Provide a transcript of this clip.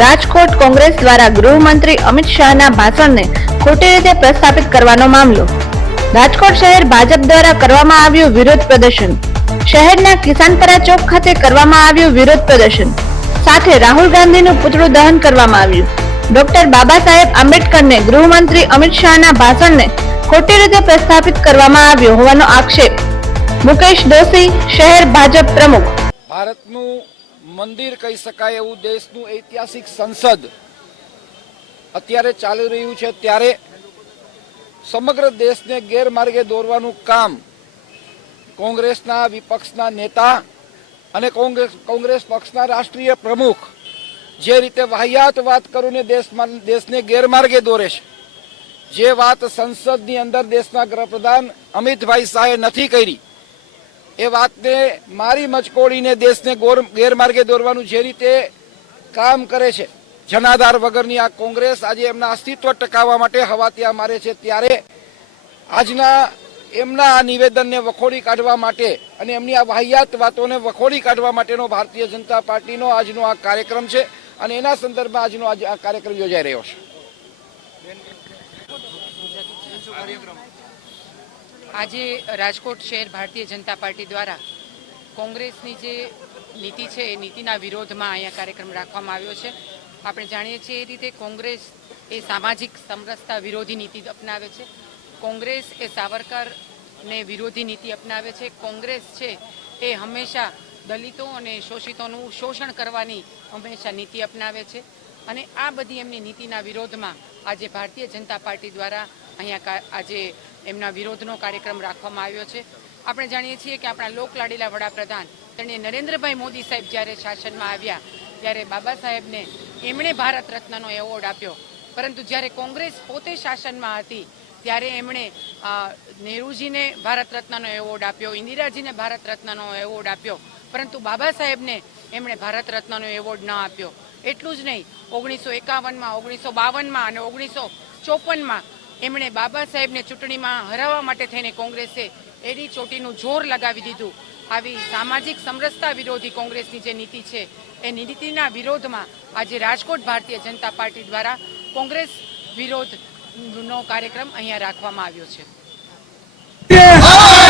રાજકોટ કોંગ્રેસ દ્વારા ગૃહમંત્રી અમિત શાહના ભાષણને ખોટી રીતે પ્રસ્થાપિત કરવાનો મામલો। રાજકોટ શહેર ભાજપ દ્વારા કરવામાં આવ્યું વિરોધ પ્રદર્શન। શહેરના કિસાનપરા ચોક ખાતે કરવામાં આવ્યું વિરોધ પ્રદર્શન સાથે રાહુલ ગાંધીનું પુતળું દહન કરવામાં આવ્યું। ડોક્ટર બાબા સાહેબ આંબેડકરને ગૃહમંત્રી અમિત શાહના ભાષણને ખોટી રીતે પ્રસ્થાપિત કરવામાં આવ્યો હોવાનો આક્ષેપ। મુકેશ દોશી, શહેર ભાજપ પ્રમુખ। ભારતનું મંદિર કહી શકાય એવું દેશનું ઐતિહાસિક સંસદ અત્યારે ચાલી રહ્યું છે, ત્યારે સમગ્ર દેશને ગેરમાર્ગે દોરવાનું કામ કોંગ્રેસના વિપક્ષના નેતા અને કોંગ્રેસ પક્ષના રાષ્ટ્રીય પ્રમુખ જે રીતે વાહિયાત વાત કરીને દેશને ગેરમાર્ગે દોરે છે, જે વાત સંસદની અંદર દેશના ગૃહપ્રધાન અમિતભાઈ શાહે નથી કરી, એ વાતને મારી મચકોડીને દેશને ગેરમાર્ગે દોરવાનું જે રીતે કામ કરે છે, જનાધાર વગરની આ કોંગ્રેસ આજે એમના અસ્તિત્વ ટકાવવા માટે હવાતિયા મારે છે, ત્યારે આજના એમના આ નિવેદનને વખોડી કાઢવા માટે અને એમની આ વાહિયાત વાતોને વખોડી કાઢવા માટેનો ભારતીય જનતા પાર્ટીનો આજનો આ કાર્યક્રમ છે અને એના સંદર્ભમાં આજનો આ કાર્યક્રમ યોજાઈ રહ્યો છે। આજે રાજકોટ શહેર ભારતીય જનતા પાર્ટી દ્વારા કોંગ્રેસની જે નીતિ છે એ નીતિના વિરોધમાં અહીંયા કાર્યક્રમ રાખવામાં આવ્યો છે। આપણે જાણીએ છીએ એ રીતે કોંગ્રેસ એ સામાજિક સમરસતા વિરોધી નીતિ અપનાવે છે। કોંગ્રેસ એ સાવરકરને વિરોધી નીતિ અપનાવે છે। કોંગ્રેસ છે એ હંમેશા દલિતો અને શોષિતોનું શોષણ કરવાની હંમેશા નીતિ અપનાવે છે અને આ બધી એમની નીતિના વિરોધમાં આજે ભારતીય જનતા પાર્ટી દ્વારા અહીંયા આજે એમના વિરોધનો કાર્યક્રમ રાખવામાં આવ્યો છે। આપણે જાણીએ છીએ કે આપણા લોકલાડીલા વડાપ્રધાન તેમણે નરેન્દ્રભાઈ મોદી સાહેબ જ્યારે શાસનમાં આવ્યા ત્યારે બાબા સાહેબને એમણે ભારત રત્નનો એવોર્ડ આપ્યો, પરંતુ જ્યારે કોંગ્રેસ પોતે શાસનમાં હતી ત્યારે એમણે નહેરુજીને ભારત રત્નનો એવોર્ડ આપ્યો, ઇન્દિરાજીને ભારત રત્નનો એવોર્ડ આપ્યો, પરંતુ બાબા સાહેબને એમણે ભારત રત્નનો એવોર્ડ ન આપ્યો। એટલું જ નહીં, 1951માં, 1952માં અને 1954માં એમણે બાબા સાહેબને ચૂંટણીમાં હરાવવા માટે થઈને કોંગ્રેસે એડી ચોટીનું જોર લગાવી દીધું। આવી સામાજિક સમરસતા વિરોધી કોંગ્રેસની જે નીતિ છે એ નીતિના વિરોધમાં આજે રાજકોટ ભારતીય જનતા પાર્ટી દ્વારા કોંગ્રેસ વિરોધનો કાર્યક્રમ અહીંયા રાખવામાં આવ્યો છે।